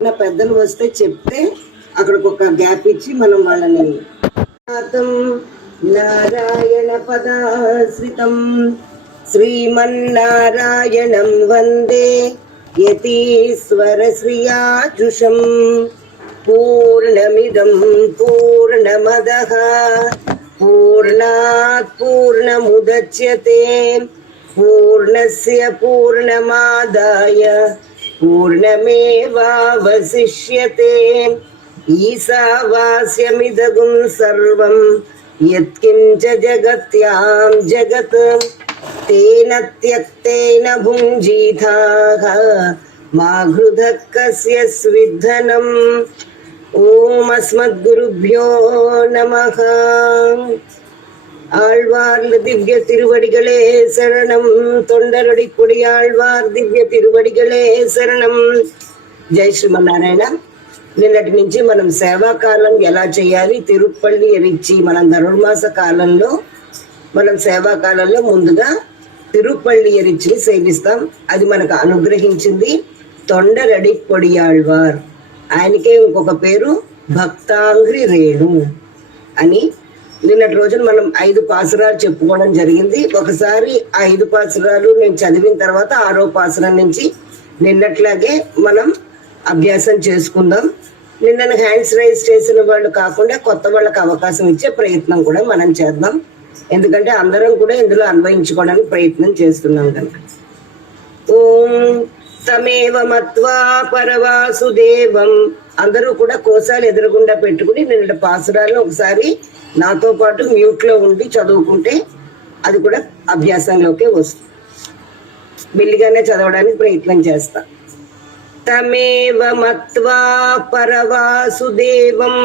పెద్దలు వస్తే చెప్తే అక్కడికి ఒక గ్యాప్ ఇచ్చి మనం వాళ్ళని నారాయణ పదాశ్రితం శ్రీమన్నారాయణం వందే యతీశ్వర శ్రియాజుషం పూర్ణమిదం పూర్ణమదః పూర్ణాత్ పూర్ణముదచ్యతే పూర్ణస్య పూర్ణమాదాయ పూర్ణమేవావశిష్యతే ఈశావాస్యమిదగుం సర్వం యత్కించ జగత్యాం జగత్ తేన త్యక్తేన భుంజీథాః మా హృదః కస్య స్విద్ధనం. ఓం అస్మద్గురుభ్యో నమః. ஆழ்வார்ல திவ்ய திருவடிகளே சரணம். தொண்டரடி கொடி ஆழ்வார் దివ్య తిరువడిகளே శరణం. జై శ్రీమన్నారాయణ. నిన్నటి నుంచి మనం సేవాకాలం ఎలా చేయాలి, తిరుపల్లి ఎరిచి మనం ధనుర్మాస కాలంలో మనం సేవాకాలంలో ముందుగా తిరుపల్లి ఎరిచిని సేవిస్తాం. అది మనకు అనుగ్రహించింది తొండరడి పొడి ఆళ్వార్. ఆయనకే ఇంకొక పేరు భక్తాంగ్రి రేణు అని. నిన్నటి రోజున మనం 5 పాసురాలు చెప్పుకోవడం జరిగింది. ఒకసారి 5 పాసురాలు నేను చదివిన తర్వాత 6వ పాసురం నుంచి నిన్నట్లాగే మనం అభ్యాసం చేసుకుందాం. నిన్న హ్యాండ్స్ రైజ్ చేసిన వాళ్ళు కాకుండా కొత్త వాళ్ళకి అవకాశం ఇచ్చే ప్రయత్నం కూడా మనం చేద్దాం. ఎందుకంటే అందరం కూడా ఇందులో అన్వయించుకోవడానికి ప్రయత్నం చేస్తున్నాం కనుక. ఓం తమేవ మత్వా పరవాసుదేవం. అందరూ కూడా కోసాలు ఎదురుగుండా పెట్టుకుని నిన్న పాసురాలను ఒకసారి నాతో పాటు మ్యూట్ లో ఉండి చదువుకుంటే అది కూడా అభ్యాసంలోకే వస్తుంది. మెల్లిగానే చదవడానికి ప్రయత్నం చేస్తా. తమేవ మత్వా పరవాసుదేవం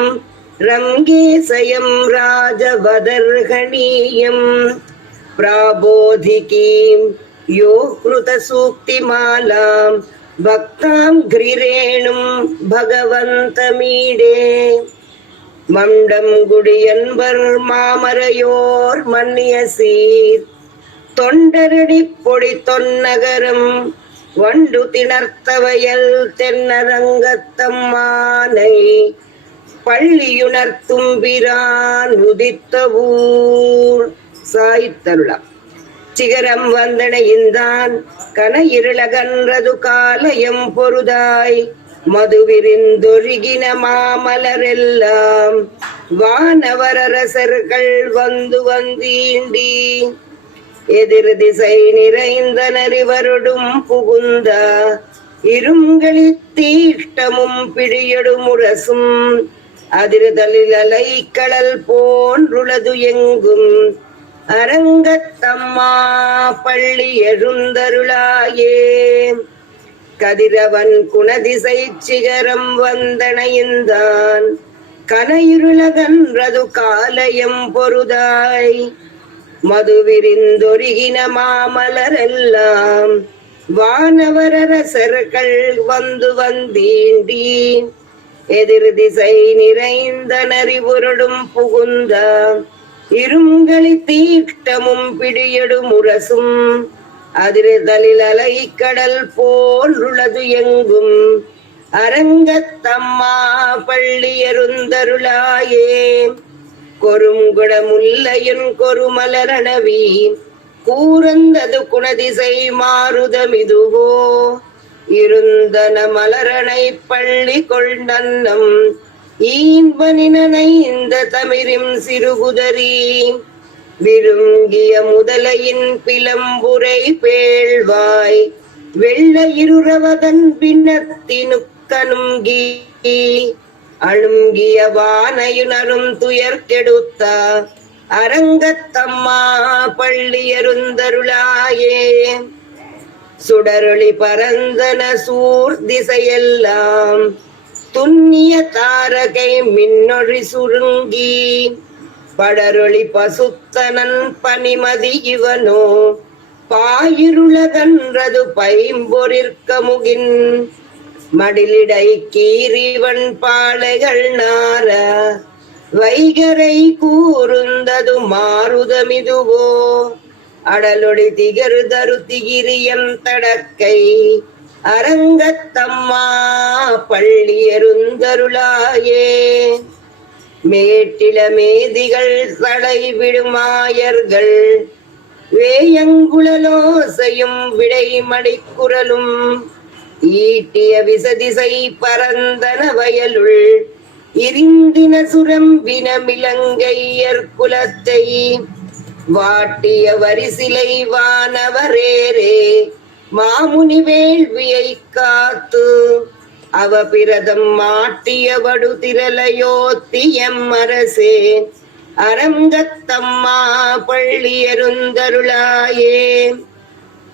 రంగేశయం రాజవదర్హణీయం ప్రాబోధికీం యో కృత సూక్తిమాలాం భక్తాం గిరేణుం భగవంతమీడే மண்டம் குடியன்பர் மாமரையோர் மன்னியசீர் தொண்டரடி பொடி தொன்னகரம் வண்டு திணர்த்தவயல் தென்னரங்கத்தம்மானை பள்ளியுணர்த்தும்பிரான் உதித்த ஊர் சாய்த்தருளம். சிகரம் வந்தனையின்தான் கன இருளகன்றது காலயம் பொருதாய் மதுவிரிந்தொழுகின மாமலரெல்லாம் வானவரரசர்கள் வந்து வந்தீண்டி எதிர் திசை நிறைந்த நரிவருடும் புகுந்த இருங்களி தீஷ்டமும் பிடியடுமுரசும் அதிர்தலில் அலைக்கடல் போன்றுளது எங்கும் அரங்கத்தம்மா பள்ளி எழுந்தருளாயே. கதிரவன் குணதிசை சிகரம் வந்தனையின்தான் கனையிருளகன்றது காலயம் பொருதாய் மதுவிரிந்தொருகின மாமலரெல்லாம் வானவரரசர்கள் வந்து வந்தீண்டி எதிர் திசை நிறைந்த நரிபுரடும் புகுந்த இருங்களி தீட்டமும் பிடியடு முரசும் அதிர்தலில் அலைக்கடல் போன்றுளது எங்கும் அரங்கத்தம்மா பள்ளி எழுந்தருளாயே. கொருங்குடமுல்லையின் கொருமலரணவி கூர்ந்தது குணதிசை மாருதமிதுவோ இருந்தன மலரணை பள்ளி கொண்டன்னம் ஈன்பனினை இந்த தமிரிம் சிறுகுதரி விருங்கிய முதலையின் பிளம்புரை பேழ்வாய் வெள்ள இருரவதன் பின்னத்தினுக்கனுங்கி அழுங்கிய வானையுணரும் துயர் கெடுத்த அரங்கத்தம்மா பள்ளியருந்தருளாயே. சுடரொளி பரந்தன சூர் திசையெல்லாம் துன்னிய தாரகை மின்னொழி சுருங்கி படரொளி பசுத்தனன் பனிமதி இவனோ பாயிருளகன்றது பைம்பொறிற்க முகின் மடிலிடை கீரிவன் பாளைகள் நார வைகரை கூறுந்தது மாருதமிதுவோ அடலொளி திகருதரு திகிரியம் தடக்கை அரங்கத்தம்மா பள்ளியருந்தருளாயே. மேட்டில மேதிகள் தலை விடுமாயர்கள் வேயங்குழலோசையும் விடை மடிக்குரலும் ஈட்டிய விசதிசை பரந்தன வயலுள் இருந்தின சுரம்பின மிலங்கையர் குலத்தை வாட்டிய வரிசிலை வானவரேரே மாமுனி வேள்வியை காத்து அவபிரதம் மாட்டிய வடு திரளையோத்தியம் அரசே அரங்கத்தம்மா பள்ளியருந்தருளாயே.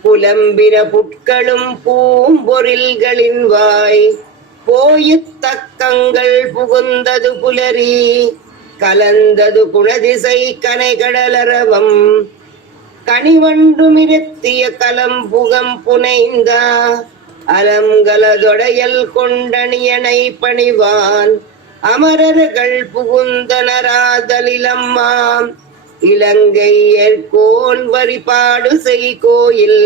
புலம்பின புட்களும் பூம்பொரில்களின் வாய் போயித்தக்கங்கள் புகுந்தது புலரி கலந்தது குணதிசை கனைகடலரவம் கனிவண்டு மிருத்திய கலம்புகம் புனைந்த அலங்கலதொடையல் கொண்டணியனை பணிவான் அமரர்கள் புகுந்தனராதலிலம்மாம் இலங்கை ஏற்கோன் வழிபாடு செய் கோயில்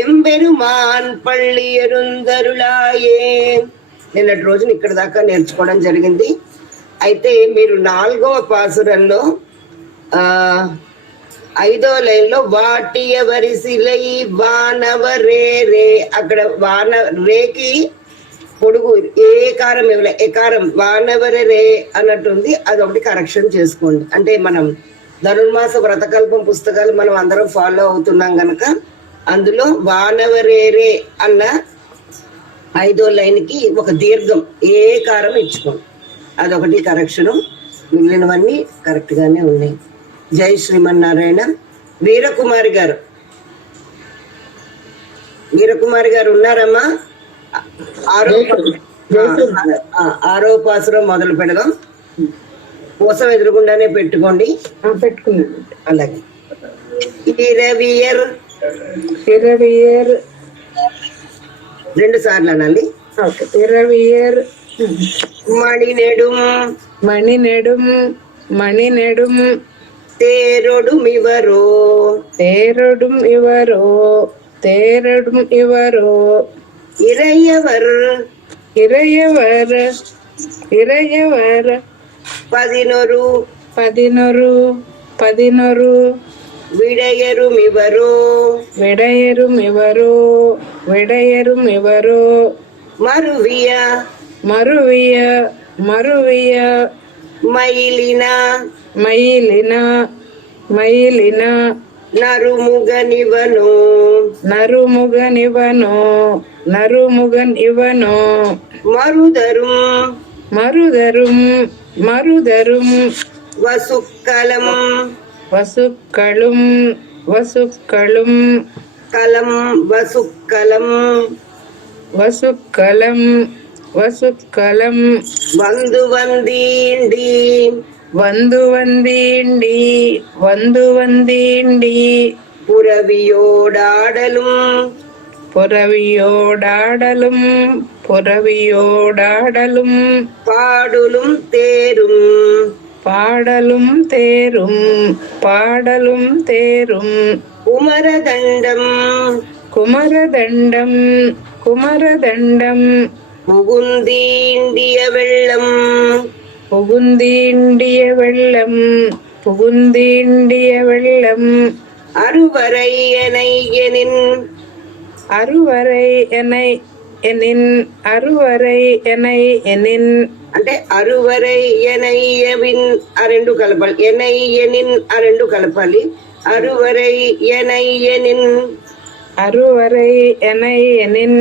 ఎంబెరుమాన్ పళ్ళి ఎరుందరులాయే. నిన్నటి రోజున ఇక్కడ దాకా నేర్చుకోవడం జరిగింది. అయితే మీరు 4వ పాసురంలో 5వ లైన్లో వాటియ వరిసిలై వానవరేరే, అక్కడ వాన రేకి పొడుగు ఏ కారం ఇవ్వలే, ఎకారం వానవరే అన్నట్టుంది. అది ఒకటి కరెక్షన్ చేసుకోండి. అంటే మనం ధనుర్మాస వ్రతకల్పం పుస్తకాలు మనం అందరం ఫాలో అవుతున్నాం గనక అందులో వానవరేరే అన్న 5వ లైన్కి ఒక దీర్ఘం ఏ కారం ఇచ్చుకోండి. అదొకటి కరెక్షను. మిగిలినవన్నీ కరెక్ట్ గానే ఉన్నాయి. జై శ్రీమన్నారాయణ. వీరకుమారి గారు, వీరకుమారి గారు ఉన్నారమ్మా? 6వ పాసురం మొదలు పెడదాం. కోసం ఎదురుగుండానే పెట్టుకోండి. పెట్టుకున్నాను. అలాగే. ఇరవియర్ 2 సార్లు అనాలి. இரவியர் மணிநெடும் மணிநெடும் மணிநெடும் தேரொடும் இவரோ தேரொடும் இவரோ தேரொடும் இவரோ இறையவர் இறையவர் இறையவர் 11 11 விடையரும் இவரோ விடையரும் இவரோ விடையரும் இவரோ மருவிய மருவிய மருவிய மயிலின மயிலின மயிலின நறுமுகனிவனோ நறுமுகன் இவனோ நறுமுகன் இவனோ மருதரும் மருதரும் மருதரும் வசுக்கலம் வசுக்களும் வசுக்களும் கலம் வசுக்கலம் வசுக்களம் வசுக்களம் வந்து வந்தீண்டி வந்து வந்தீண்டி வந்து வந்தீண்டி புரவியோடாடலும் புறவியோடாடலும் புறவியோடாடலும் பாடுலும் தேரும் பாடலும் தேரும் பாடலும் தேரும் குமரதண்டம் குமரதண்டம் குமரதண்டம் புகுந்தீண்டிய வெள்ளம் புகுந்தீண்டிய வெள்ளம் புகுந்தீண்டிய வெள்ளம் அருவரை எனையனின் அருவரை எனை எனின் அருவரை எனை எனின் అంటే అరువరై ఎనయ్యవిన్ ఆ 2 కలపాలి. ఎనయ్యనిన్ ఆ 2 కలపాలి. అరువరై ఎనయ్యనిన్ அருவரை எனை எனின்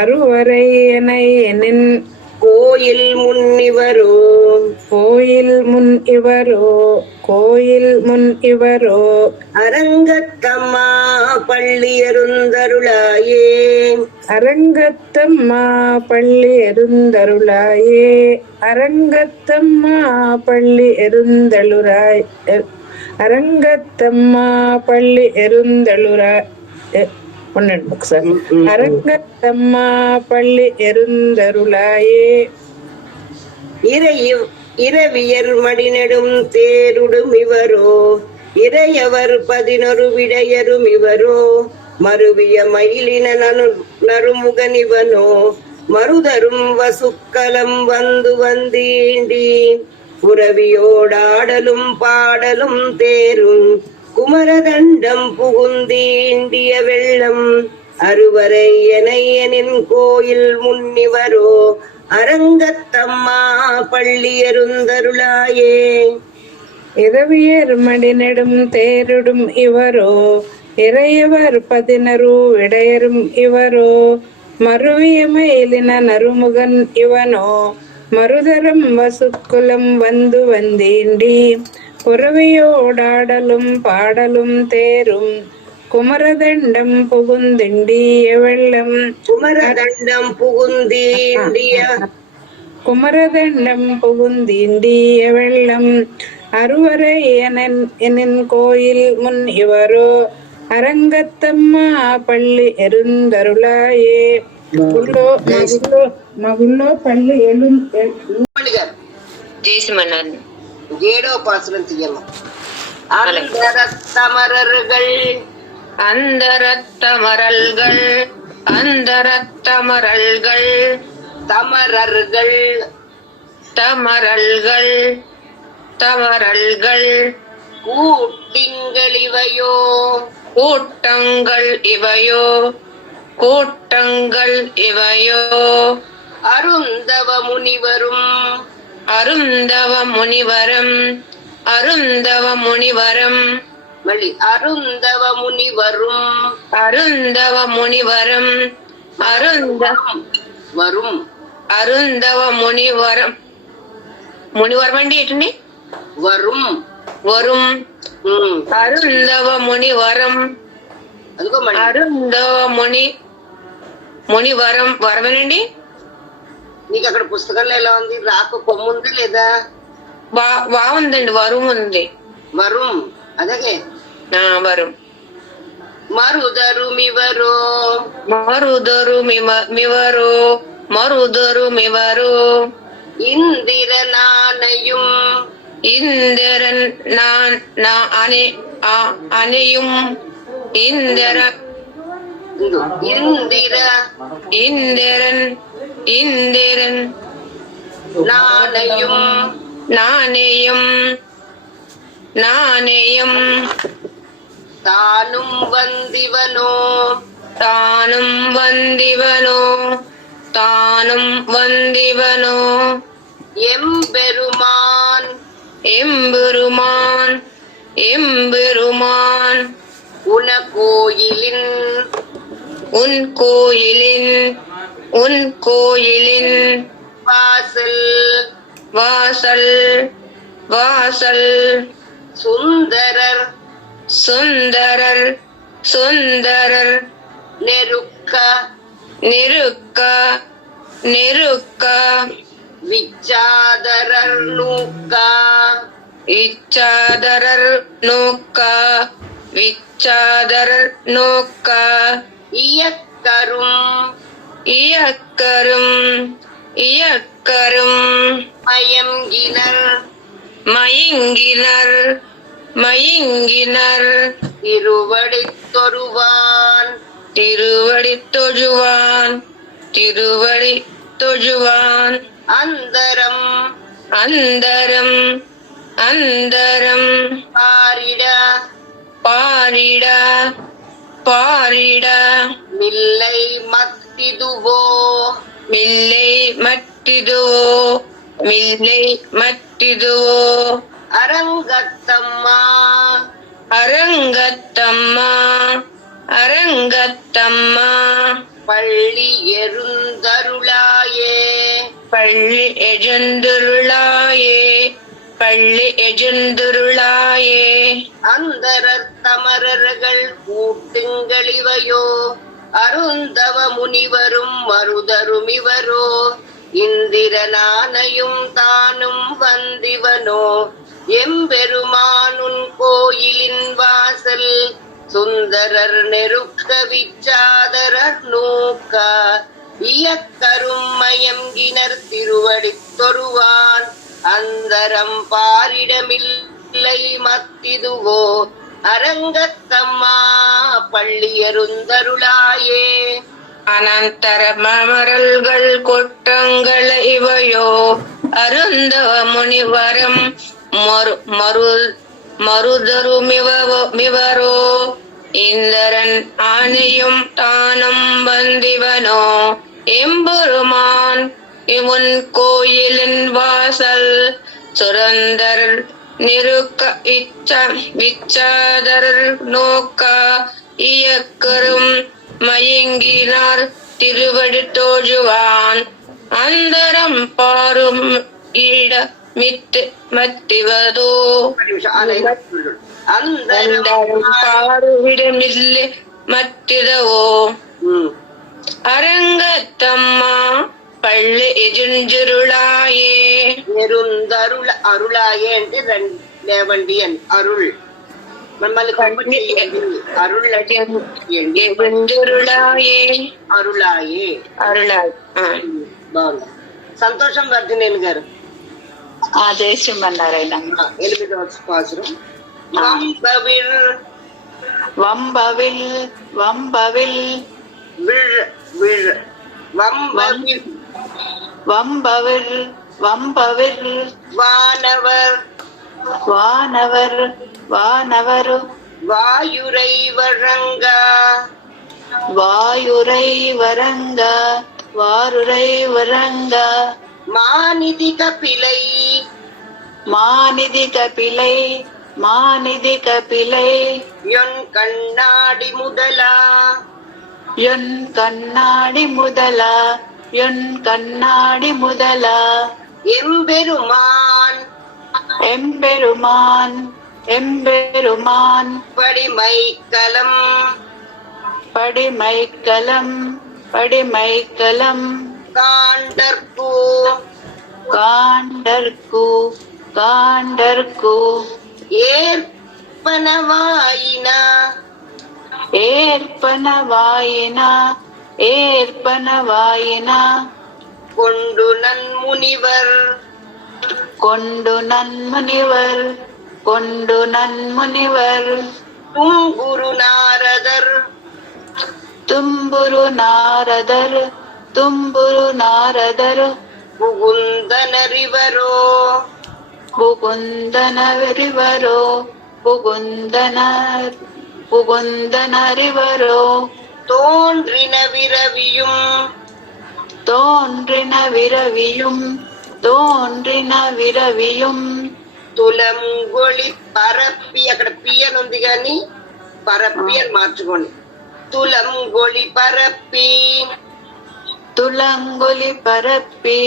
அருவரை எனை எனின் கோயில் முன்னிவரோ கோயில் முன் இவரோ கோயில் முன் இவரோ அரங்கத்தம்மா பள்ளியருந்தருளாயே. அரங்கத்தம்மா பள்ளி எருந்தருளாயே அரங்கத்தம்மா பள்ளி எருந்தழுராய் அரங்கத்தம்மா பள்ளி எருந்தழுராய் சார் அரங்கத்தம்மா பள்ளி எருந்தருளாயே. இரவியர் மடிநெடும் தேருடும் இவரோ இறையவர் 11 விடையரும் இவரோ மருவிய மயிலின நறுமுகனிவனோ மருதரும் வசுக்கலம் வந்து வந்தீண்டி புறவியோடாடலும் பாடலும் தேரும் குமரதண்டம் புகுந்தீண்டிய வெள்ளம் அறுவரை எனையனின் கோயில் முன்னிவரோ அரங்கத்தம்மா பள்ளியருந்தருளாயே. இரவியர் மடிநெடும் தேரிடும் இவரோ இறையவர் 16 விடையரும் இவரோ மருவிய மயிலின நறுமுகன் இவனோ மருதரம் வசுக்குலம் வந்து வந்தீண்டி புறவியோடாடலும் பாடலும் தேரும் குமரதண்டம் புகுந்திண்டிய வெள்ளம் குமரதண்டம் புகுந்திண்டிய வெள்ளம் அறுவரை எனின் கோயில் முன் இவரோ அரங்கத்தம்மா பள்ளி எருந்தருளாயே. மகுள்ளோ பள்ளி ஜெய்சிமன்னன் ஏடோ பாசுரம் செய்யணும். அந்தரத்தமரர்கள் அந்தரத்தமரல்கள் அந்தரத்தமரல்கள் தமரர்கள் தமரல்கள் தமரல்கள் கூட்டிங்களிவையோ கூட்டங்கள் இவையோ கூட்டங்கள் இவையோ அருந்தவ முனிவரும் அருந்தவ முனிவரம் அருந்தவ முனிவரம் மல்லி அருந்தவ முனிவரும் அருந்தவ முனிவரம் வரும் அருந்தவ முனிவரம் முனிவரம் అండి ఏంటండి வரும் వரும் అరుందవ మునివరం అదిగో మళ్ళీ అరుందవ మునివరం వరమేనండి. నీకు అక్కడ పుస్తకంలో ఎలా ఉంది? రాకు కొమ్ము ఉంది లేదా? బాగుందండి, వరం ఉంది. వరం అదే వరం మరుదరుమివరో మరుదరుమివరో మరుదరుమివరో ఇందిర నానయం இந்திரன் அணையும் இந்திரன் இந்திரன் இந்திரன் நாணயம் நாணயம் நாணயம் தானும் வந்திவனோ தானும் வந்திவனோ தானும் வந்திவனோ எம்பெருமான் எம்பெருமான் எம்பெருமான் உன கோயிலின் உன் கோயிலின் உன் கோயிலின் வாசல் வாசல் வாசல் சுந்தரர் சுந்தரர் சுந்தரர் நெருக்க நெருக்க நெருக்க விச்சாதரர் நூக்க இச்சாதரர் நோக்க விச்சாதரர் நோக்க இயக்கரும் இயக்கரும் இயக்கரும் மயங்கினர் மயங்கினர் மயங்கினர் திருவடித் தொருவான் திருவடி தொழுவான் திருவடி தொழுவான் அந்தரம் அந்தரம் அந்தரம் பாரிட பாரிட பாரிட மில்லை மத்திதுவோ மில்லை மட்டிதுவோ மில்லை மட்டிதுவோ அரங்கத்தம்மா அரங்கத்தம்மா அரங்கத்தம்மா பள்ளி எருந்தருளாயே பள்ளி எஜந்தருளாயே பள்ளி எஜந்தருளாயே அந்தரர் தமரர்கள் கூட்டுங்களிவையோ அருந்தவ முனிவரும் மருதருமிவரோ இந்திரனானையும் தானும் வந்திவனோ எம்பெருமானுன் கோயிலின் வாசல் சுந்தரர் நெருக்க விச்சாதரர் நோக்க இயக்கரும் மயங்கினர் திருவடித் தொருவான் அந்தரம் பாரிடமில்லை மத்திதுவோ அரங்கத்தம்மா பள்ளியருந்தருளாயே. அனந்தர மமரல்கள் கொட்டங்கள் இவையோ அருந்தவ முனிவரம் மருதருமிவரோ இந்திரன் ஆணையும் தானும் வந்திவனோ எம்பெருமான் இவன் கோயிலின் வாசல் சுரந்தர் நிருக்க விச்சாதர் நோக்க இயக்கரும் மயங்கினார் திருவடி தோஜுவான் அந்தரம் பாரும் இட மித்து மத்திவதோ அந்தரம் பாருவிடமில்லை மத்திதவோ அரங்கத்தம்மா பள்ளி எஜுஞ்சிருளாயே ఎరుందరుల అరుళాయే అంటే లేవండియన్ అరుళ్ మమ్మల్ని అరుళ్ ఎజుంజిరుளாயே అరుళాయే అరుళాయ్ బాగుంది. సంతోషం వర్ధినేని గారు జయ శ్రీమన్నారాయణ. 8వ పాసురం. వంబవిల్ వంబవిల్ వంబవిల్ విழ் విழ் వంబవిల్ வம்பவர் வம்பவர் வானவர் வானவர் வானவரு வாயுரை வழங்க வாயுரை வரங்க வாருரை வரங்க மாநிதி கபிலை மாநிதி கபிலை மாநிதி கபிலை என் கண்ணாடி முதலா என் கண்ணாடி முதலா என் கண்ணாடி முதலா எம்பெருமான் எம்பெருமான் எம்பெருமான் படிமைக்கலம் படிமைக்கலம் படிமைக்கலம் காண்டர்கு காண்டர்கு காண்டர்கு ஏற்பனவாயின ஏற்பனவாயின ஏற்பனவாயின கொண்டு நன்முனிவர் கொண்டு நன்முனிவர் கொண்டு நன்முனிவர் துங்குரு நாரதர் தும்புரு நாரதர் தும்புரு நாரதர் புகுந்தனரிவரோ புகுந்தனரிவரோ புகுந்தனர் புகுந்தனரிவரோ தோன்றின விரவியும் தோன்றின விரவியும் தோன்றிన విరవిயும் తులంగొళి పరప్పి అక్కడ పియన్ ఉంది కానీ పరప్పి అని మార్చుకోండి తులంగొళి పరప్పి తులంగొలి పరప్పి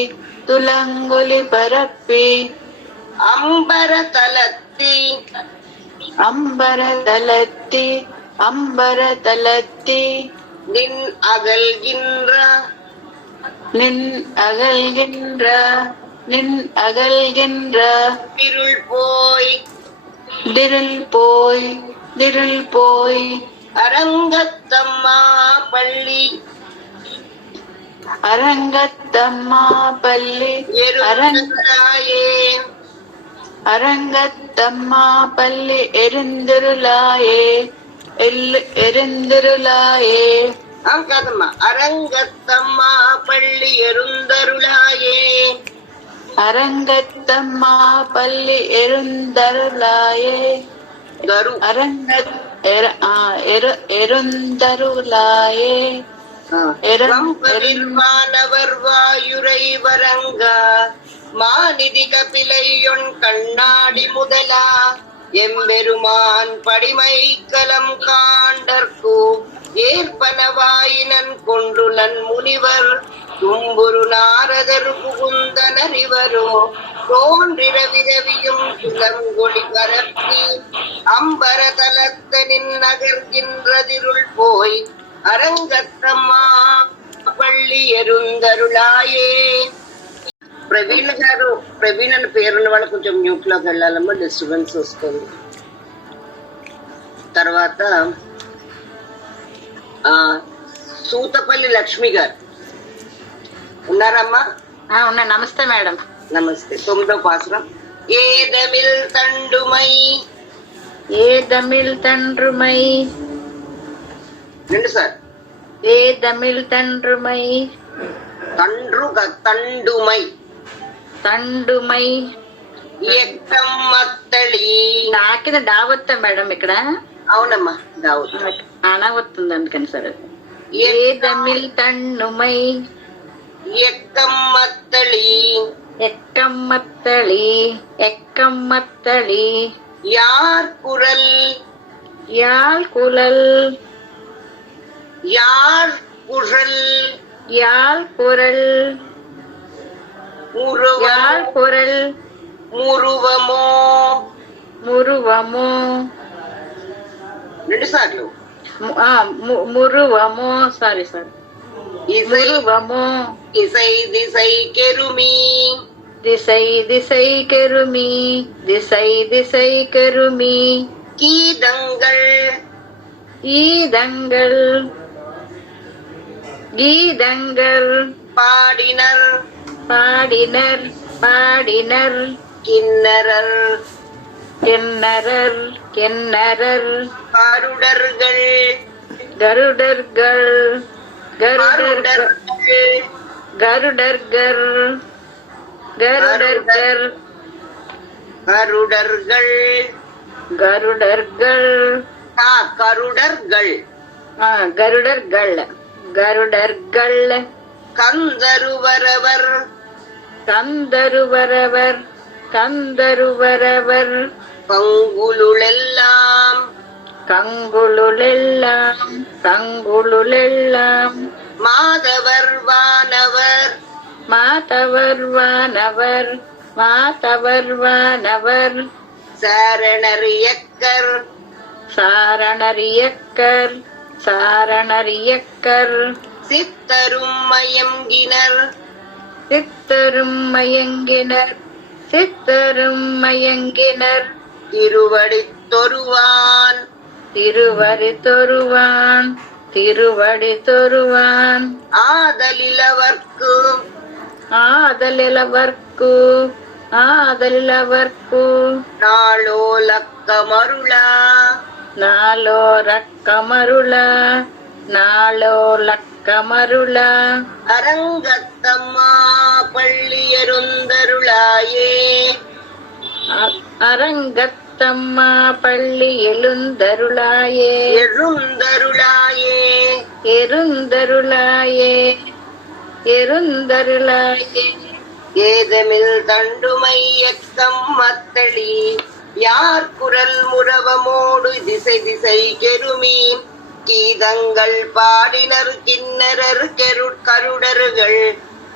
తులంగొలి పరప్పి అంబర తలత్తి అంబర తలత్తి అంబర తలత్తి நின் அகல்கின்ற நின் அகல்கின்ற நின் அகல்கின்ற இருள் போய் திருள் போய் திருள் போய் அரங்கத்தம்மா பள்ளி அரங்கத்தம்மா பள்ளி எருந்தாயே அரங்கத்தம்மா பள்ளி எருந்திருளாயே எருந்திருளாயே காதம்மா அரங்கத்தம்மா பள்ளி எருந்தருளாயே அரங்கத்தம்மா பள்ளி எருந்தருளாயே கரு அரங்கத் எருந்தருளாயே வானவர் வாயுரை வரங்க மாநிதி கபிலையொன் கண்ணாடி முதலா எம்பெருமான் படிமைக்கலம் காண்டர்க்கு ஏற்பனவாயினன் கொண்டு நன்முனிவர் தும்புரு நாரதர் புகுந்தனரிவரோ தோன்றிர விரவியும் துலங்கொளி பரப்பி அம்பர தலத்தனின் நகர்கின்றதிருள் போய் அரங்கத்தம்மா పళ్ళి ఎరుందరులాయే. ప్రవీణ్ గారు, ప్రవీణ్ అని పేరున్న వాళ్ళు కొంచెం మ్యూట్ లోకి వెళ్ళాలమ్మా, డిస్టర్బెన్స్ వస్తుంది. తర్వాత సూతపల్లి లక్ష్మి గారు ఉన్నారమ్మా? ఉన్నా. నమస్తే మేడం. నమస్తే. 9వ పాసురం. ఏదమిల్ తండుమై ఏదమిల్ తండ్రుమై 2 సార్ வேதமிழ் தன்றுமை தண்டுமை తండుమై ఎక్కమ్మత్తళి. తాకిన డావత్తా మేడం ఇక్కడ. అవునమ్మా దావుత్. అనా వస్తుంది అందుకని సరే. ఏదమిల్ తన్నుమై ఎక్కమ్మత్తళి ఎక్కమ్మత్తళి ఎక్కమ్మత్తళి யார் குரல் யாழ் குழல் யார் குழல் யாழ் குரல் யாழ் குரல் మురువమో మురువము 2 సార్లు మురువము సారీ మురువము இசை திசை கெருமி திசை திசை கெருமி திசை திசை கெருமி கீதங்கள் கீதங்கள் கீதங்கள் பாடினர் பாடினர் பாடினர் கிண்ணறர் கிண்ணறர் கிண்ணறர் கருடர்கள் கருடர்கள் கருடர்கள் கருடர்கள் கருடர்கள் கருடர்கள் கருடர்கள் கருடர்கள் கருடர்கள் கருடர்கள் கந்தருவரவர் கந்தருவரவர் கந்தருவரவர் கங்குலுளெல்லாம் கங்குலுளெல்லாம் கங்குலுளெல்லாம் மாதவர் வானவர் மாதவர் வானவர் மாதவர் வானவர் சாரணர் எக்கர் சாரணர் இயக்கர் சாரணர் இயக்கர் சித்தரும் மயங்கினர் சித்தரும் மயங்கினர் சித்தரும் மயங்கினர் திருவடி தொருவான் திருவடி தொருவான் திருவடி தொருவான் ஆதலிலவர்க்கு ஆதலிலவர்க்கு ஆதலிலவர்க்கு நாளோலக்கமருளா நாளோ ரக்கமருள நாளோ லக்கமருள அரங்கத்தம்மா பள்ளியருந்தருளாயே அரங்கத்தம்மா பள்ளி எழுந்தருளாயே எழுந்தருளாயே எருந்தருளாயே எருந்தருளாயே ஏதமில் தண்டுமை எக்கம் மத்தளி யார் குரல் முரவமோடு திசை திசை கெருமி கீதங்கள் பாடினர் கிண்ணறர் கருடர்கள்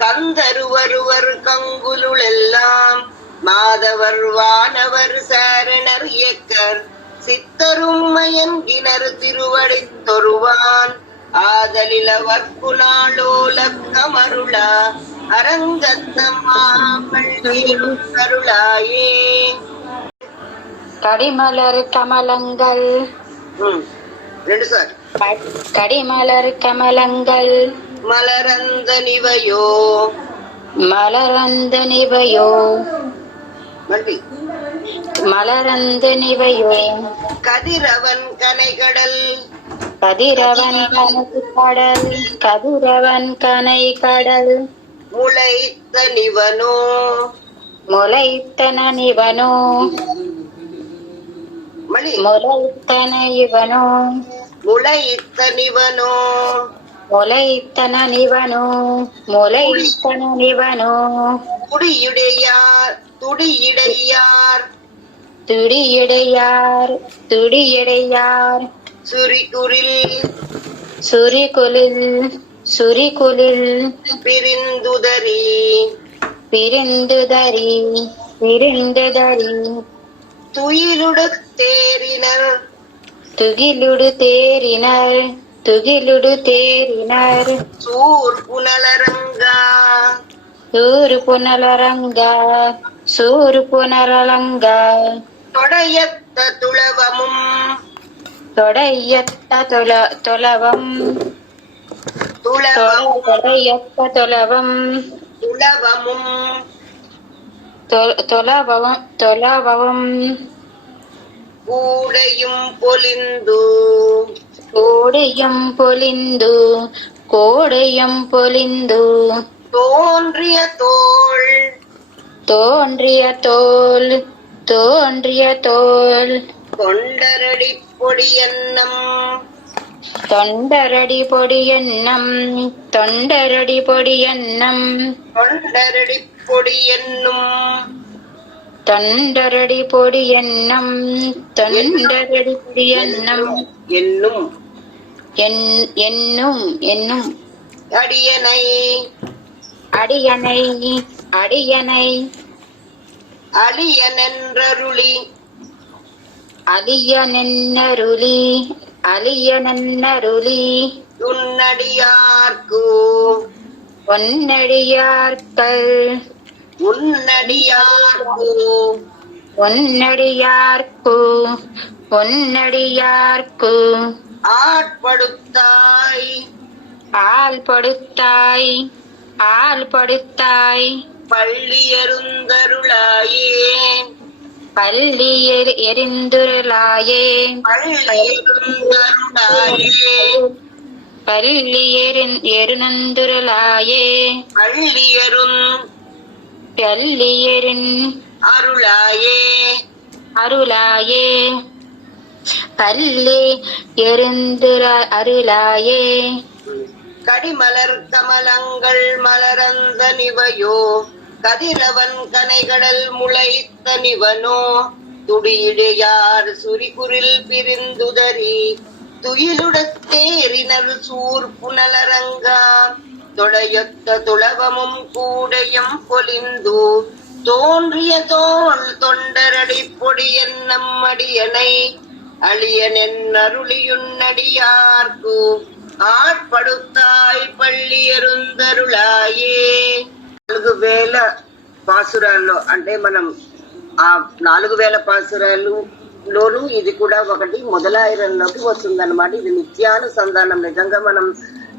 கந்தருவருவர் கங்குலுளெல்லாம் மாதவர் வானவர் சாரணர் இயக்கர் சித்தரும் மயங்கினர் திருவடி தொருவான் ஆதலிலவர்க்கு நாளோலக்கமருளா அரங்கத்தம்மா கருளாயே. கடிமலர் கமலங்கள் 2 சார். கடிமலர் கமலங்கள் மலரந்த நிவையோ மலரந்த நிவையோ மல்வி மலரந்த நிவையோ கதிரவன் கனைகடல் கதிரவன் கனை கடல் கதிரவன் கனை கடல் முளைத்த நிவனோ முளைத்தன நிவனோ மணி முளைத்தன இவனோ முளைத்த நிவனோ முளைத்தன நிவனோ முளைத்தன நிவனோ துடியுடையார் துடியிடையார் துடியடையார் துடியடையார் சுரிகுரில் சுரிகுலில் சுரிகுலில் பிரிந்துதறி பிரிந்துதறி பிரிந்துதறி துயிலுடு தேரினர் துகிலுடு தேரினர் துகிலுடு தேரினர் சூர் புனலரங்கா சூறு புனலரங்கா சூறு புனரலங்கா தொடையத்த துளவமும் தொடையத்த தொலவம் துளவம் தொடையத்த தொலவம் துளவமும் தொலவம் தொலவம் கூடையும் பொலிந்து கோடையும் பொலிந்து கோடையும் பொலிந்து தோன்றிய தோள் தோன்றிய தோல் தோன்றிய தோல் தொண்டரடி பொடி எண்ணம் தொண்டரடி பொடி எண்ணம் தொண்டரடி பொடி எண்ணம் தொண்டரடி பொடி என்னும் தொண்டரடி பொடி எண்ணம் தொண்டரடி பொடி எண்ணம் என்னும் என்னும் என்னும் அடியனை அடியனை அடியனை அலியனென்றருளி அலியனென்னருளி அலியனென்னருளி உன்னடியார்க்கு பொன்னடியார்கள் உன்னடியார்க்கு பொன்னடியார்க்கு பொன்னடியார்க்கு ஆட்படுத்தாய் ஆள் படுத்தாய் ஆள் படுத்தாய் பள்ளியருந்தருளாயே பள்ளி எரிந்துருளாயே பள்ளியருந்தருளாயே பள்ளி எருநந்துருளாயே பள்ளியருந் பள்ளி எரின் அருளாயே அருளாயே பள்ளி எருந்துர அருளாயே கடிமலர் கமலங்கள் மலரந்த நிவையோ கதிரவன் கனைகடல் முளைத்த நிவனோ துடியிடையார் சுரிகுரில் பிரிந்துதறி துயிலுடத்தேரினர் சூர் புனலரங்கா தொடையொத்த துளவமும் கூடையும் பொலிந்து தோன்றிய தோல் தொண்டரடி பொடி என்னம் அடியனை அழியனென் அருளியுன்னடியார்க்கு ఆడ్పడుతాయి పళ్ళి ఎరుందరులాయే. 4000 పాసురాల్లో అంటే మనం ఆ 4000 పాసురాల్లోనూ ఇది కూడా ఒకటి మొదలాయిరంలోకి వస్తుందన్నమాట. ఇది నిత్యానుసంధానం. నిజంగా మనం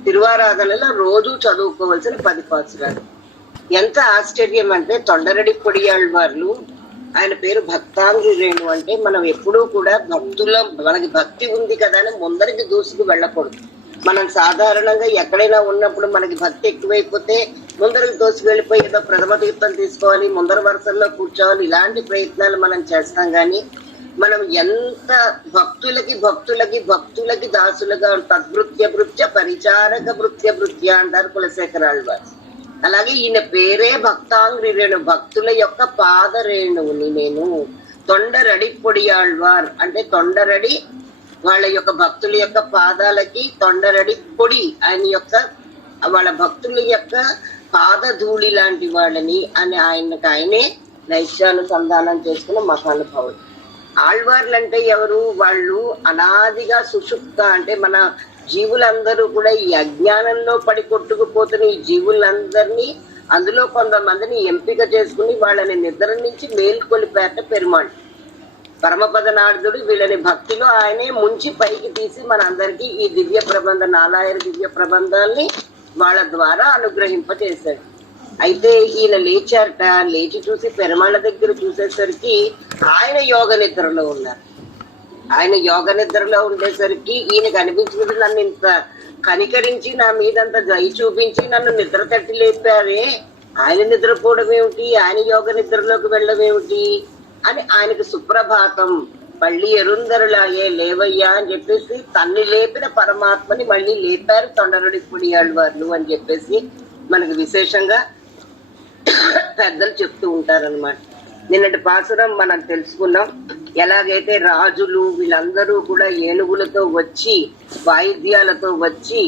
తిరువారాధనలో రోజు చదువుకోవాల్సిన 10 పాసురాలు. ఎంత ఆశ్చర్యం అంటే తొండరడి పొడియాళ్వార్లు, ఆయన పేరు భక్తాంగి రేణు. అంటే మనం ఎప్పుడూ కూడా మనకి భక్తి ఉంది కదా అని ముందరికి దూసుకు వెళ్ళకూడదు. మనం సాధారణంగా ఎక్కడైనా ఉన్నప్పుడు మనకి భక్తి ఎక్కువైపోతే ముందరికి దోసుకు వెళ్ళిపోయి ఏదో ప్రథమ తీర్థం తీసుకోవాలి, ముందర వరుసల్లో కూర్చోవాలి, ఇలాంటి ప్రయత్నాలు మనం చేస్తాం. కానీ మనం ఎంత భక్తులకి దాసులుగా తద్భృత్య భృత్య పరిచారక భృత్య భృత్య అంటారు కులశేఖరాళ్వారు. అలాగే ఈయన పేరే భక్తాంగ్రి రేణు, భక్తుల యొక్క పాద రేణువుని నేను. తొండరడి పొడియాళ్వార్ అంటే తొండరడి వాళ్ళ యొక్క భక్తుల యొక్క పాదాలకి తొండరడి పొడి, ఆయన యొక్క వాళ్ళ భక్తుల యొక్క పాదధూళి లాంటి వాళ్ళని అని ఆయనే నైత్యానుసంధానం చేసుకున్న మహానుభావుడు. ఆళ్వార్లు అంటే ఎవరు? వాళ్ళు అనాదిగా సుషుప్త అంటే మన జీవులందరూ కూడా ఈ అజ్ఞానంలో పడి కొట్టుకుపోతున్న ఈ జీవులందరినీ, అందులో కొంతమందిని ఎంపిక చేసుకుని వాళ్ళని నిద్ర నుంచి మేల్కొలిపేట పెరుమాళ్ పరమపదనాథుడు. వీళ్ళని భక్తిలో ఆయనే ముంచి పైకి తీసి మన అందరికీ ఈ దివ్య ప్రబంధ 4000 దివ్య ప్రబంధాల్ని వాళ్ళ ద్వారా అనుగ్రహింపచేశాడు. అయితే ఈయన లేచారట. లేచి చూసి పెరుమాళ్ళ దగ్గర చూసేసరికి ఆయన యోగ నిద్రలో ఉన్నారు. ఆయన యోగ నిద్రలో ఉండేసరికి ఈయనకు అనిపించినది, నన్ను ఇంత కనికరించి నా మీదంత దయ చూపించి నన్ను నిద్ర తట్టి లేపారే, ఆయన నిద్రపోవడం ఏమిటి, ఆయన యోగ నిద్రలోకి వెళ్ళడం ఏమిటి అని ఆయనకు సుప్రభాతం పళ్ళి ఎరుందరులాయే లేవయ్యా అని చెప్పేసి తన్ని లేపిన పరమాత్మని మళ్ళీ లేపారు తొండరడి పొడియాళ్వార్లు అని చెప్పేసి మనకు విశేషంగా పెద్దలు చెప్తూ ఉంటారనమాట. నిన్నటి పాసురం మనం తెలుసుకున్నాం. ఎలాగైతే రాజులు వీళ్ళందరూ కూడా ఏనుగులతో వచ్చి వాయిద్యాలతో వచ్చి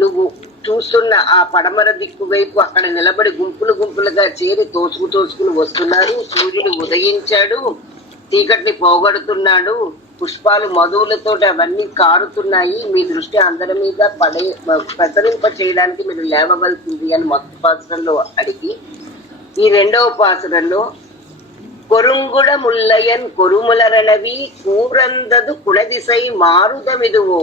నువ్వు చూస్తున్న ఆ పడమర దిక్కు వైపు అక్కడ నిలబడి గుంపులుగా చేరి తోసుకుని వస్తున్నారు. సూర్యుడు ఉదయించాడు, చీకటిని పోగొడుతున్నాడు, పుష్పాలు మధువులతో అవన్నీ కారుతున్నాయి, మీ దృష్టి అందరి మీద ప్రసరింప చేయడానికి మీరు లేవవలసింది అని మొదటి పాసురంలో అడిగి, ఈ రెండవ పాసురంలో కొరుంగుడ ముల్లయన్ కొరుములరణవి కూరందదు కుడదిసై మారుదమిదువో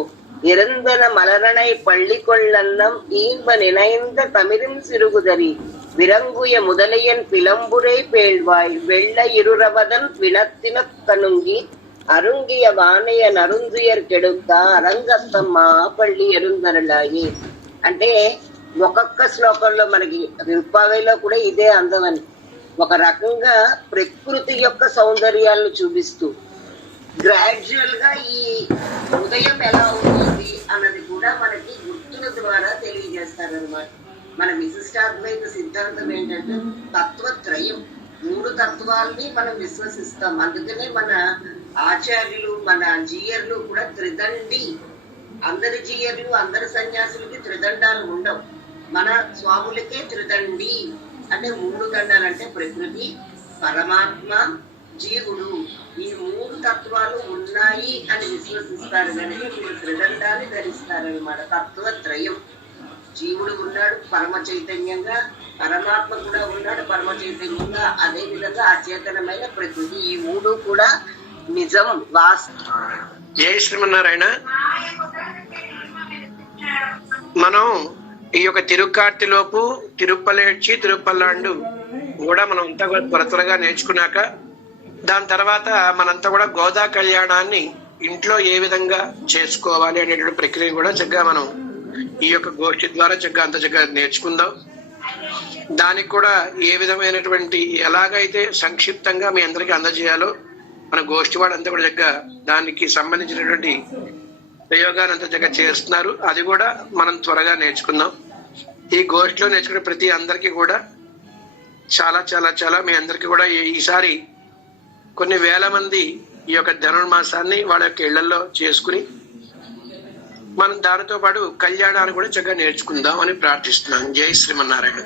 இறந்தன மலரனை பள்ளி கொள்ளன்னம் ஈன்ப நினைந்த தமிழும் சிறுகுதறி விரங்குய முதலையன் பிளம்புரை பேழ்வாய் வெள்ள இருரவதன் வினத்தின கணுங்கி அருங்கிய வானைய நருந்துயர் கெடுத்த అరంగస్తమ్మా పళ్ళి ఎరుందరలాయి. అంటే ఒక్కొక్క శ్లోకంలో మనకి రిల్పావేలో కూడా ఇదే అందమని ఒక రకంగా ప్రకృతి యొక్క సౌందర్యాలను చూపిస్తూ గ్రాడ్యువల్ గా ఈ ఉదయం ఎలా ఉంటుంది అన్నది కూడా మనకి గుర్తుల ద్వారా తెలియజేస్తారనమాట. మన విశిష్టాద్వైత సిద్ధాంతం ఏంటంటే తత్వత్రయం, 3 తత్వాల్ని మనం విశ్వసిస్తాం. అందుకనే మన ఆచార్యులు మన జీయర్లు కూడా త్రిదండి. అందరి జీయర్లు అందరి సన్యాసులకి త్రిదండాలు ఉండవు, మన స్వాములకే త్రిదండి. అంటే 3 దండాలు అంటే ప్రకృతి, పరమాత్మ, జీవుడు, ఈ 3 తత్వాలు ఉన్నాయి అని విశ్వసిస్తారు కనుక వీళ్ళు త్రిదండాన్ని ధరిస్తారనమాట. తత్వత్రయం, జీవుడు ఉన్నాడు పరమ చైతన్యంగా, పరమాత్మ కూడా ఉన్నాడు పరమ చైతన్యంగా, అదే విధంగా అచేతనమైన ప్రకృతి, ఈ 3 కూడా నిజం వాస్తవం. జై శ్రీమన్నారాయణ. మనం ఈ యొక్క తిరుక్కార్తిలోపు తిరుప్పలేడ్చి తిరుప్పల్లాండు కూడా మనం అంతా కూడా త్వరగా నేర్చుకున్నాక దాని తర్వాత మనంతా కూడా గోదా కళ్యాణాన్ని ఇంట్లో ఏ విధంగా చేసుకోవాలి అనేటువంటి ప్రక్రియ కూడా చక్కగా మనం ఈ యొక్క గోష్ఠి ద్వారా చక్కగా అంత చక్కగా నేర్చుకుందాం. దానికి కూడా ఏ విధమైనటువంటి ఎలాగైతే సంక్షిప్తంగా మీ అందరికీ అందజేయాలో మన గోష్ఠి వాళ్ళంతా కూడా చక్కగా దానికి సంబంధించినటువంటి ప్రయోగాన్ని అంతా చక్కగా చేస్తున్నారు. అది కూడా మనం త్వరగా నేర్చుకుందాం. ఈ గోష్ఠిలో నేర్చుకునే ప్రతి అందరికీ కూడా చాలా చాలా చాలా మీ అందరికీ కూడా ఈసారి కొన్ని వేల మంది ఈ యొక్క ధనుర్మాసాన్ని వాళ్ళ యొక్క ఇళ్లలో చేసుకుని మనం దానితో పాటు కళ్యాణాన్ని కూడా చక్కగా నేర్చుకుందాం అని ప్రార్థిస్తున్నాను. జై శ్రీమన్నారాయణ.